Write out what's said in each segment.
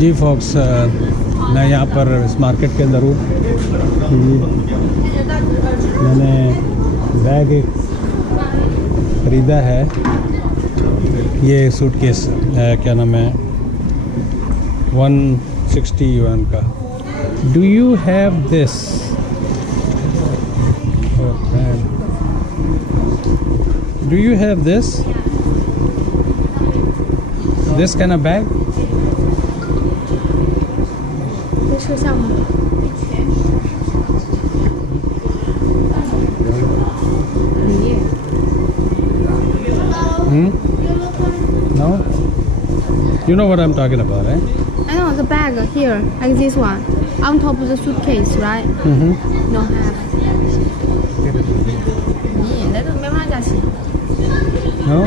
जी fox, मैं यहाँ पर इस मार्केट के अंदर हूँ। मैंने बैग एक ख़रीदा है, ये सूटकेस क्या नाम है, 160 युआन का। Do you have this? Do you have this kind of bag? 摄像吗？ No? You know what I'm talking about, right? I know the bag here, like this one, on top of the suitcase, right? Mm-hmm. No have. No?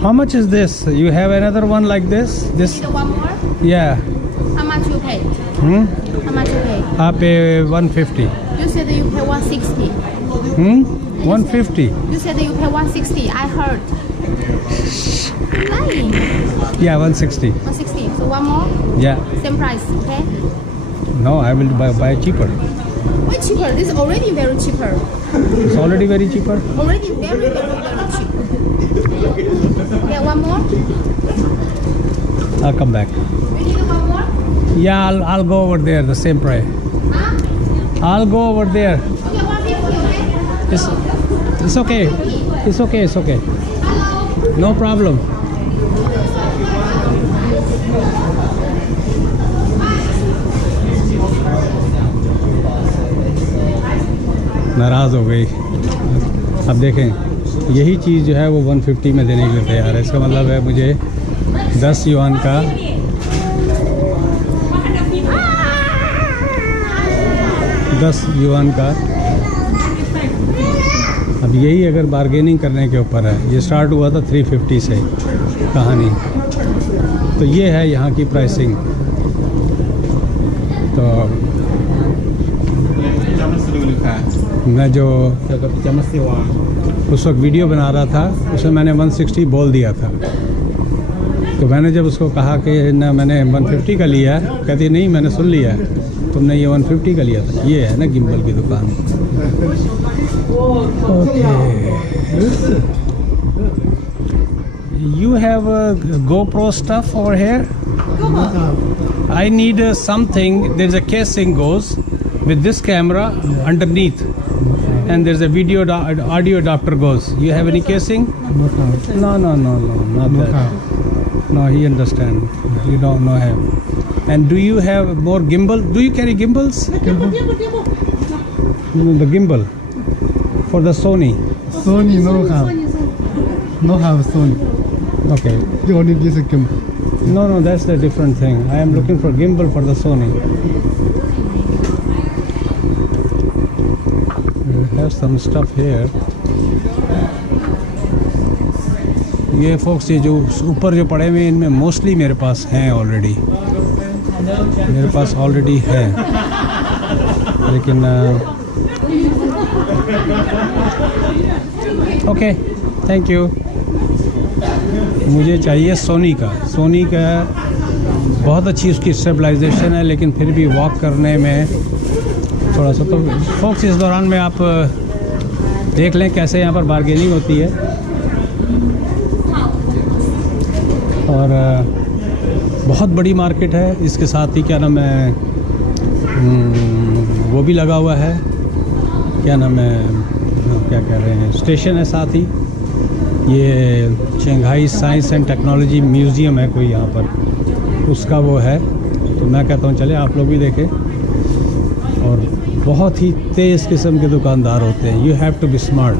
How much is this? You have another one like this? This? Need one more? Yeah. How much you pay? How much you pay? I pay 150. You said you pay 160. 150. You said you pay 160. I heard. Lying. Yeah, 160. 160. So one more? Yeah. Same price, okay? No, I will buy cheaper. Way cheaper. This is already very cheaper. It's already very cheaper. Already very, very, very cheap. Yeah, one more? I'll come back. You need one more? Yeah, I'll go over there, the same price. Huh? I'll go over there. Okay, 150, okay? It's okay. It's okay, it's okay. No problem. नाराज़ हो गई। अब देखें, यही चीज़ जो है वो 150 में देने के लिए तैयार है। इसका मतलब है मुझे 10 युआन का 10 युआन का। अब यही अगर बार्गेनिंग करने के ऊपर है, ये स्टार्ट हुआ था 350 से कहानी। तो ये है यहाँ की प्राइसिंग। तो मैं जो उस वक्त वीडियो बना रहा था, उसमें मैंने 160 बोल दिया था। तो मैंने जब उसको कहा कि ना मैंने 150 का लिया है, कहती नहीं मैंने सुन लिया है, तुमने ये 150 का लिया था। ये है ना गिम्बल की दुकान। You have a GoPro stuff over here? I need something. There's a casing goes with this camera underneath, and there's a audio adapter goes. You have any casing? No, not that. No, he understand. You don't know him. And do you have more gimbal? Do you carry gimbals? No, the gimbal for the Sony. Sony no have Sony. Okay. You only this gimbal. No, that's the different thing. I am looking for gimbal for the Sony. We have some stuff here. ये folks, ये जो ऊपर जो पड़े हुए हैं, इनमें mostly मेरे पास हैं ऑलरेडी। मेरे पास ऑलरेडी है, लेकिन ओके, थैंक यू। मुझे चाहिए सोनी का बहुत अच्छी उसकी स्टेबलाइजेशन है, लेकिन फिर भी वॉक करने में थोड़ा सा। तो फोक्स इस दौरान में आप देख लें कैसे यहाँ पर बार्गेनिंग होती है। और बहुत बड़ी मार्केट है, इसके साथ ही क्या नाम है, वो भी लगा हुआ है, क्या नाम है, क्या कह रहे हैं, स्टेशन है साथ ही। ये Shanghai science and technology museum है कोई यहाँ पर, उसका वो है। तो मैं कहता हूँ चले आप लोग भी देखें। और बहुत ही तेज़ किस्म के दुकानदार होते हैं। You have to be smart.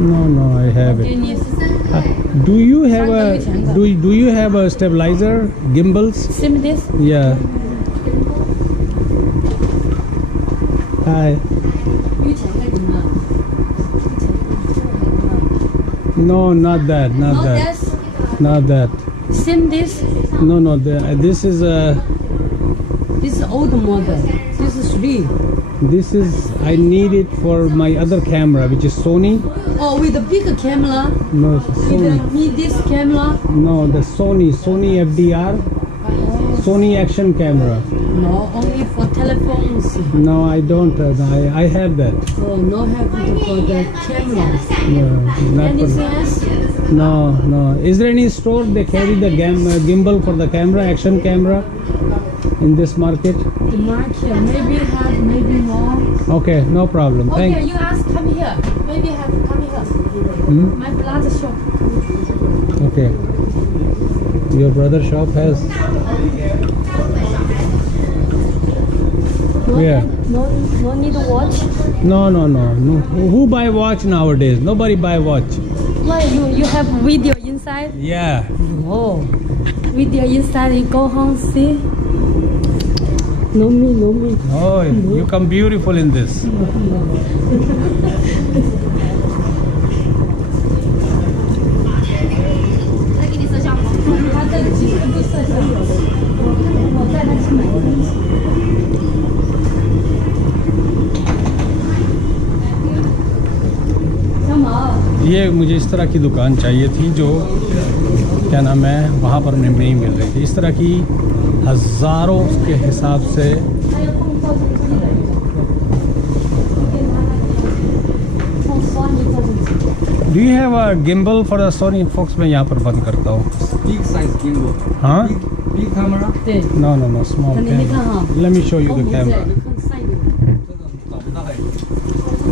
No, I have it. Do you have a stabilizer gimbals? Same this? Yeah. Hi. No, not that, not No, that, that's not that. same this. No, no, this is This is old model. This is 3. this is I need it for my other camera, which is Sony. Oh, with a bigger camera. No, With Sony. need this camera. No, the Sony FDR, Sony action camera. No, only for telephones. No, I don't. I have that. Oh, no have it for the camera. No, it's not Anything for, else? no, no. Is there any store they carry the gimbal for the camera, action camera, in this market? The market maybe have, maybe more. Okay, no problem. Okay, Thank. you ask come here. Maybe have come here. Hmm? My brother shop. Okay. Your brother shop has. No, Where? no need to watch. No. Who buy watch nowadays? Nobody buy watch. Why you have video inside? Yeah. Oh, video inside. You go home see. No me. Oh, you come beautiful in this. ये मुझे इस तरह की दुकान चाहिए थी जो क्या नाम है वहाँ पर नहीं मिल रही थी। इस तरह की हज़ारों के हिसाब से। Do you have a gimbal for the Sony? Folks, मैं यहाँ पर बंद करता हूँ। Big size gimbal. हाँ? Big camera. No, small camera. Let me show you the camera.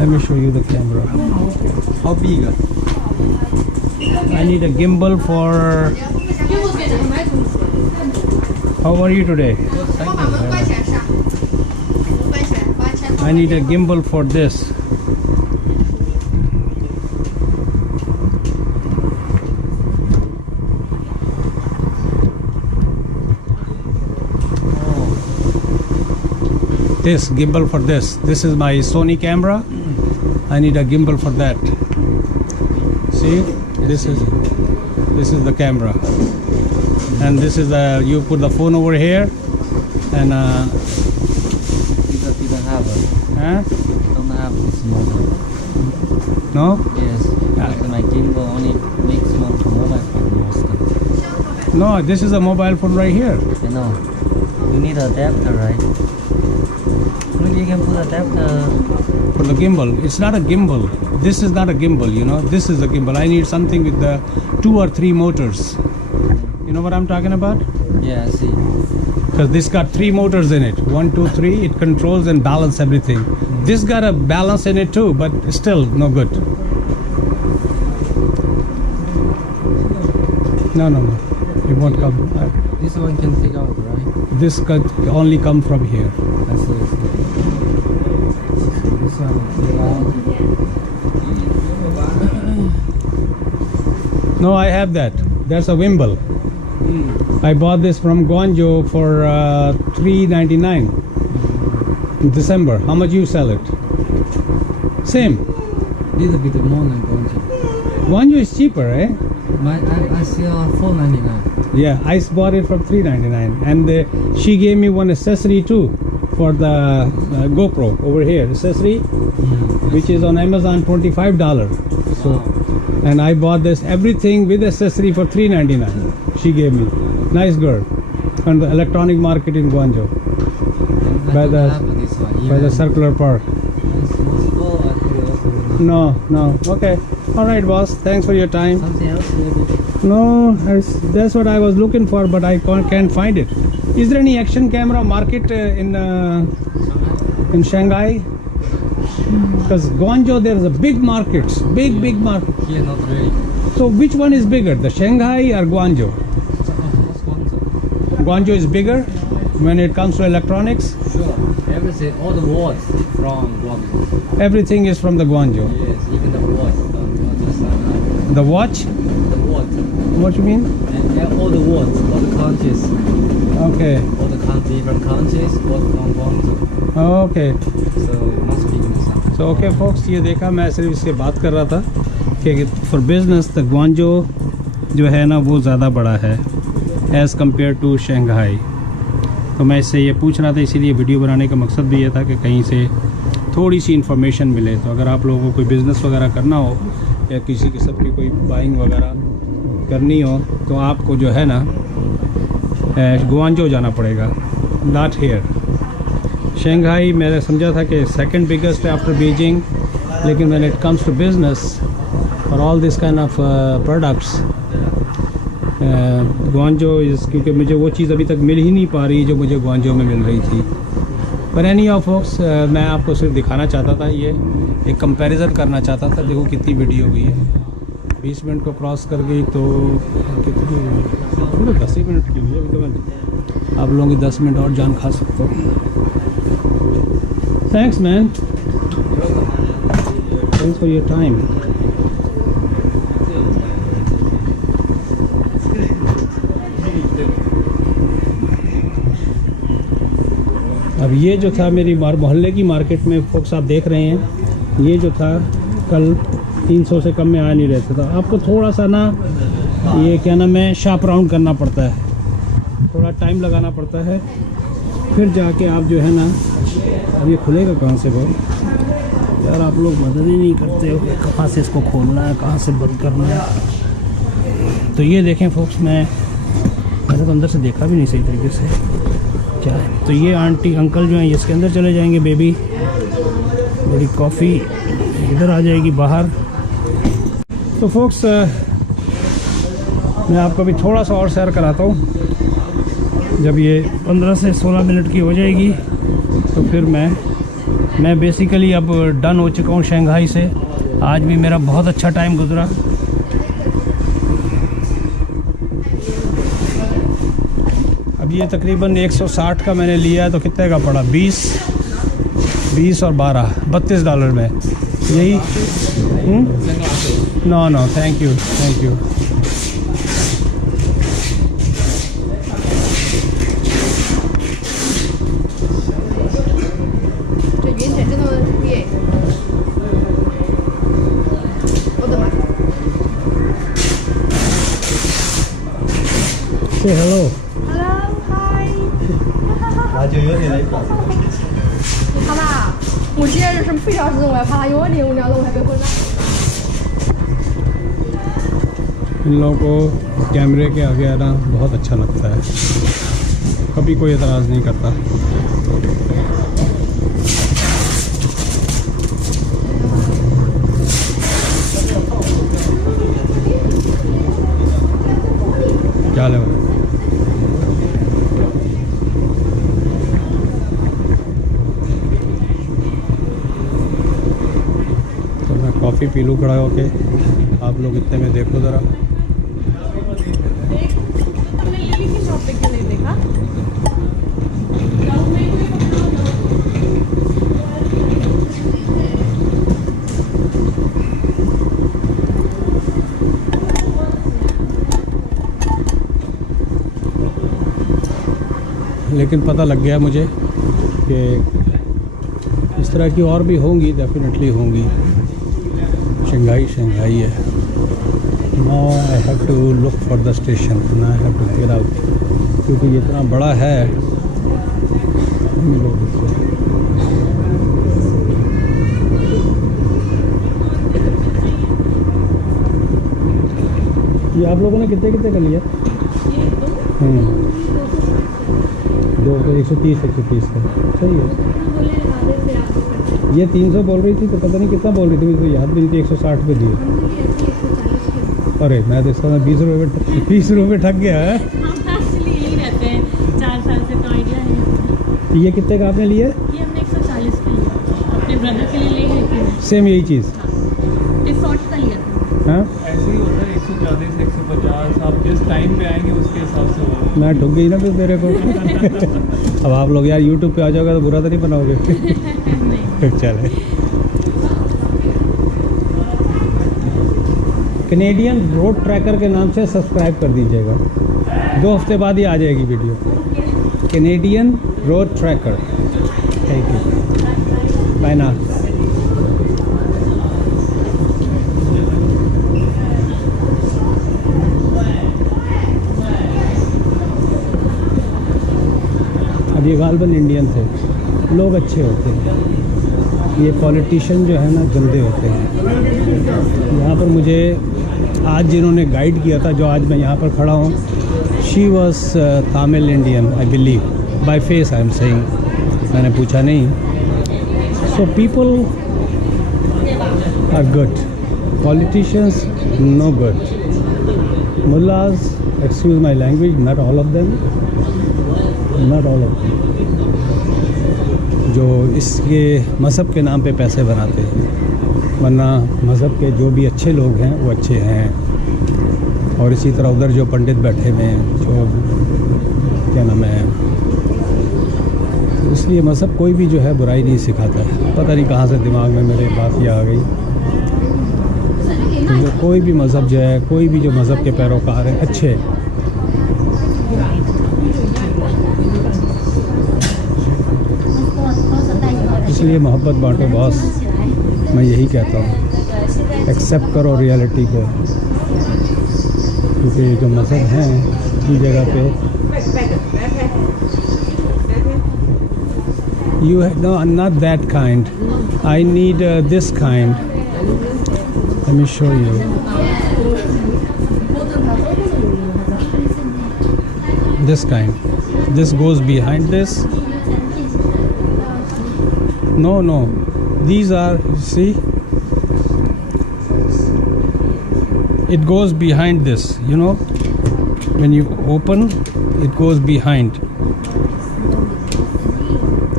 Let me show you the camera. How big? I need a gimbal for. How are you today? I need a gimbal for this. This gimbal for this. This is my Sony camera. I need a gimbal for that. See, this is the camera, and this is the you put the phone over here, and You don't have huh? don't have this model. No, Yes. Because my gimbal only makes one for mobile phone most. no, this is a mobile phone right here. You know. You need an adapter, right? Maybe you can put adapter. For the gimbal, it's not a gimbal. This is not a gimbal, you know. This is a gimbal. I need something with the 2 or 3 motors. You know what I'm talking about? Yeah, I see. Because this got 3 motors in it. 1, 2, 3. It controls and balance everything. This got a balance in it too, but still no good. No. It won't come. This one can take out, right? This could only come from here. I see. This one take out. No, I have that. That's a Wimble. I bought this from Guangzhou for $3.99 in December. How much you sell it? Same. Little bit more than Guangzhou. Guangzhou is cheaper, eh? I sell $4.99. Yeah, I bought it for $3.99, and she gave me one accessory too for the GoPro over here. Accessory, which is on Amazon $25. So, and I bought this everything with accessory for $3.99. She gave me. Nice girl, on the electronic market in Guangzhou, by the Circular Park. No. Okay. All right, boss. Thanks for your time. Something else maybe. No, that's what I was looking for, but I can't find it. Is there any action camera market in Shanghai? Because Guangzhou there's a big markets, big market. Here not really. So which one is bigger, the Shanghai or Guangzhou? Guangzhou is bigger when it comes to electronics. Sure. Everything, all the words from Guangzhou. Everything is from the Guangzhou. Yes, even the watch. The watch? The watch. What you mean? And all the words, all the countries, Okay. all the different countries, all from Guangzhou. Okay. So it must be in the south. So okay folks, ये देखा मैं सिर्फ इससे बात कर रहा था कि फॉर बिजनेस द ग्वांजो जो है ना वो ज़्यादा बड़ा है एज़ कम्पेयर टू शंघाई। तो मैं इससे ये पूछ रहा था, इसीलिए वीडियो बनाने का मकसद भी ये था कि कहीं से थोड़ी सी इन्फॉर्मेशन मिले। तो अगर आप लोगों को कोई बिज़नेस वगैरह करना हो या किसी किस्म की कोई बाइंग वगैरह करनी हो तो आपको जो है ना ग्वांजो जाना पड़ेगा, नॉट हियर। शंघाई मैंने समझा था कि सेकंड बिगेस्ट है आफ्टर बीजिंग, लेकिन when it comes to business और all this kind of products Guangzhou is, क्योंकि मुझे वो चीज़ अभी तक मिल ही नहीं पा रही जो मुझे ग्वांजो में मिल रही थी। पर एनी ऑफ फोक्स मैं आपको सिर्फ दिखाना चाहता था, ये एक कंपैरिजन करना चाहता था। देखो कितनी वीडियो हुई है, 20 मिनट को क्रॉस कर गई तो कितनी पूरे 10 ही मिनट की हुई है। अभी तो मैं आप लोगों की 10 मिनट और जान खा सकता हूँ। Thanks man, thanks for your time. अब ये जो था मेरी मोहल्ले की मार्केट में फोक्स आप देख रहे हैं, ये जो था कल 300 से कम में आ नहीं रहता था। आपको थोड़ा सा ना ये क्या नाम है शॉप राउंड करना पड़ता है, थोड़ा टाइम लगाना पड़ता है, फिर जाके आप जो है ना, अब ये खुलेगा कहाँ से वो यार, आप लोग मदद ही नहीं करते हो कहाँ से इसको खोलना है, कहाँ से बंद करना है। तो ये देखें फोक्स, मैंने तो अंदर से देखा भी नहीं सही तरीके से क्या है। तो ये आंटी अंकल जो हैं इसके अंदर चले जाएंगे, बेबी मेरी कॉफ़ी इधर आ जाएगी बाहर। तो फोक्स मैं आपको अभी थोड़ा सा और सैर कराता हूँ। जब ये 15 से 16 मिनट की हो जाएगी तो फिर मैं बेसिकली अब डन हो चुका हूँ शंघाई से। आज भी मेरा बहुत अच्छा टाइम गुजरा। अब ये तकरीबन 160 का मैंने लिया है, तो कितने का पड़ा, 20 और 12 $32 में यही। No thank you. Say hello. Hello, hi。你看吧，我今天是非常激动，我要怕他有问题，我聊的我还没回来。 इन लोगों को कैमरे के आगे आना बहुत अच्छा लगता है, कभी कोई एतराज़ नहीं करता। क्या ले तो मैं कॉफ़ी पी लूँ खड़ा होके, आप लोग इतने में देखो ज़रा। लेकिन पता लग गया मुझे कि इस तरह की और भी होंगी, डेफिनेटली होंगी। शंघाई है। Now I have to look for the station, now I have to figure out, क्योंकि ये इतना बड़ा है। ये आप लोगों ने कितने का लिया? दो तो 130 का सही है। ये 300 बोल रही थी, तो पता नहीं कितना बोल रही थी, मुझे तो याद भी नहीं थी। 160 पे दिए। अरे मैं तो इसका 20 रुपये ठग गया है। यही रहते हैं 4 साल से, तो आइडिया है। ये कितने का आपने लिया? ये हमने 140 का लिया, अपने ब्रदर के लिए ले गए थे। सेम यही चीज़? 140 का लिया था। हाँ ऐसे ही होता है, 140 से 150। आप जिस टाइम पे आएंगे उसके हिसाब से होगा। मैं ठग गई ना फिर मेरे को। अब आप लोग यार यूट्यूब पे आ जाओगे तो बुरा तो नहीं बनाओगे? चले। कैनेडियन रोड ट्रैकर के नाम से सब्सक्राइब कर दीजिएगा, 2 हफ्ते बाद ही आ जाएगी video. Canadian road tracker. Thank you, bye ना। ये गालबन इंडियन थे। लोग अच्छे होते हैं, ये पॉलिटिशियन जो है ना गंदे होते हैं। यहाँ पर मुझे आज जिन्होंने गाइड किया था, जो आज मैं यहाँ पर खड़ा हूँ, she was Tamil Indian I believe, by face I am saying, मैंने पूछा नहीं। So people are good, politicians no good, mullahs excuse my language, not all of them, not all of them, जो इसके मज़हब के नाम पे पैसे बनाते हैं, वरना मज़हब के जो भी अच्छे लोग हैं वो अच्छे हैं। और इसी तरह उधर जो पंडित बैठे हुए हैं, जो क्या नाम है, इसलिए मज़हब कोई भी जो है बुराई नहीं सिखाता है। पता नहीं कहाँ से दिमाग में मेरे बात ये आ गई, तो कोई भी मज़हब जो है, कोई भी जो मज़हब के पैरोकार हैं अच्छे, इसलिए मोहब्बत बांटो बॉस, मैं यही कहता हूँ। एक्सेप्ट करो रियलिटी को, क्योंकि जो मज़हब हैं उसी जगह पे you no, not that kind, I need this kind, let me show you. This kind, this goes behind this. No, these are, see, it goes behind this, you know, when you open it goes behind,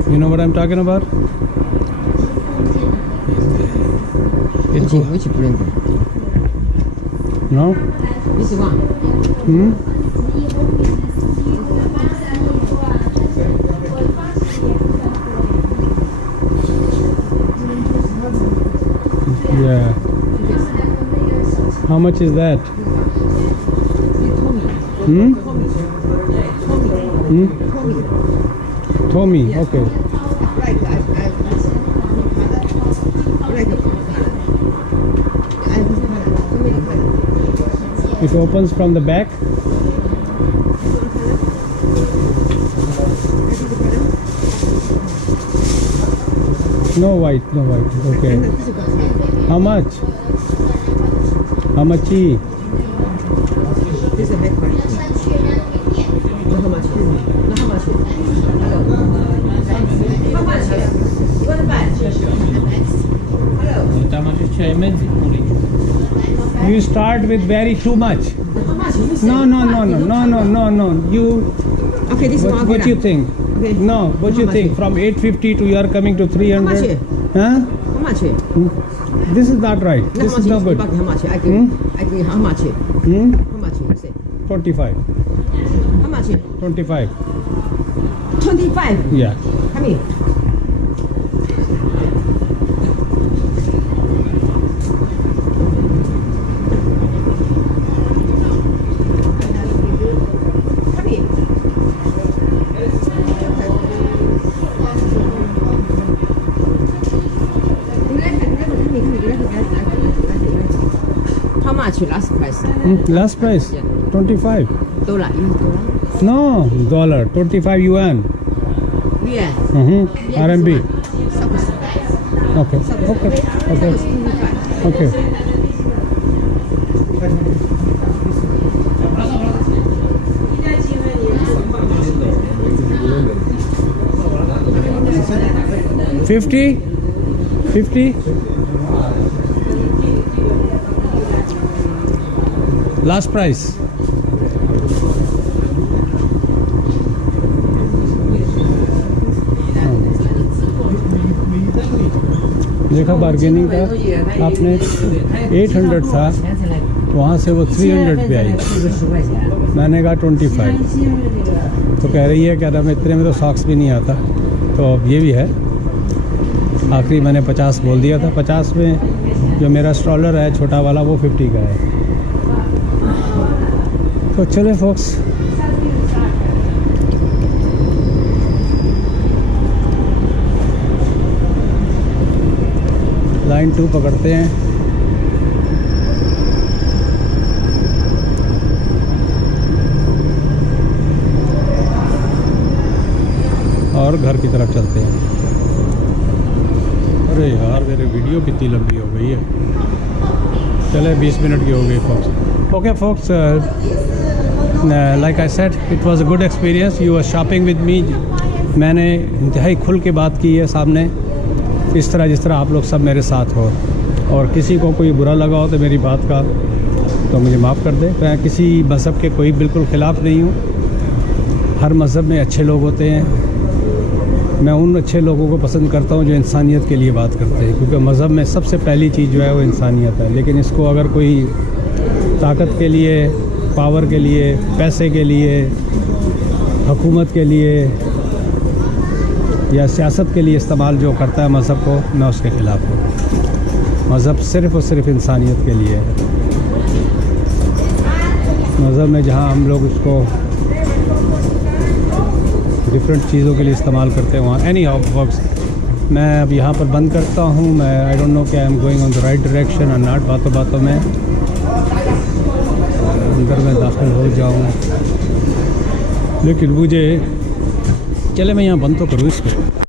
you know what I'm talking about. Which brand? No? This one. Yeah. How much is that? Tommy, okay. It opens from the back. No white, okay. How much? How much? This is a bad quality. How much? How much? How much? You want to buy? You start with very too much. How much? No. You. Okay, this one. What you think? Okay. No, what you think? From 850 to you are coming to 300. How much? Huh? How much? This is not right. This is not good. How much? I give how much? Hmm? How much? You say? 25. How much? 25. 25. Yeah. Come here. How much last price? Last price? Yeah. 25. Dollar. No, dollar. 25 yuan. Yeah. RMB. Suppose. Okay. Okay. $50? Last price. देखा bargaining का आपने 800 था, वहाँ से वो 300 पे आई, मैंने कहा 25, तो कह रही है क्या नाम, इतने में तो सॉक्स भी नहीं आता। तो अब ये भी है, आखिरी मैंने 50 बोल दिया था। 50 में जो मेरा स्ट्रॉलर है छोटा वाला वो 50 का है। तो चले फोक्स, लाइन 2 पकड़ते हैं। और घर की तरफ चलते हैं। अरे यार मेरी वीडियो कितनी लंबी हो गई है। चले 20 मिनट की हो गई folks. Okay folks, like I said it was a good experience. You are shopping with me. मैंने इंतहाई खुल के बात की है सामने, इस तरह जिस तरह आप लोग सब मेरे साथ हो। और किसी को कोई बुरा लगा हो तो मेरी बात का तो मुझे माफ़ कर दे। मैं किसी मज़हब के कोई बिल्कुल ख़िलाफ़ नहीं हूँ। हर मज़हब में अच्छे लोग होते हैं। मैं उन अच्छे लोगों को पसंद करता हूँ जो इंसानियत के लिए बात करते हैं, क्योंकि मज़हब में सबसे पहली चीज़ जो है वो इंसानियत है। लेकिन इसको अगर कोई ताकत के लिए, पावर के लिए, पैसे के लिए, हुकूमत के लिए या सियासत के लिए इस्तेमाल जो करता है मज़हब को, मैं उसके ख़िलाफ़ हूँ। मज़हब सिर्फ़ और सिर्फ इंसानियत के लिए है। मज़हब में जहाँ हम लोग उसको डिफरेंट चीज़ों के लिए इस्तेमाल करते हैं वहाँ एनी हाउ वर्क्स। मैं अब यहाँ पर बंद करता हूँ। मैं आई डोंट नो कि I am going on the right direction और नॉट। बातों बातों में अंदर में दाखिल हो जाऊँ, लेकिन मुझे चले मैं यहाँ बंद तो करूँ इसको।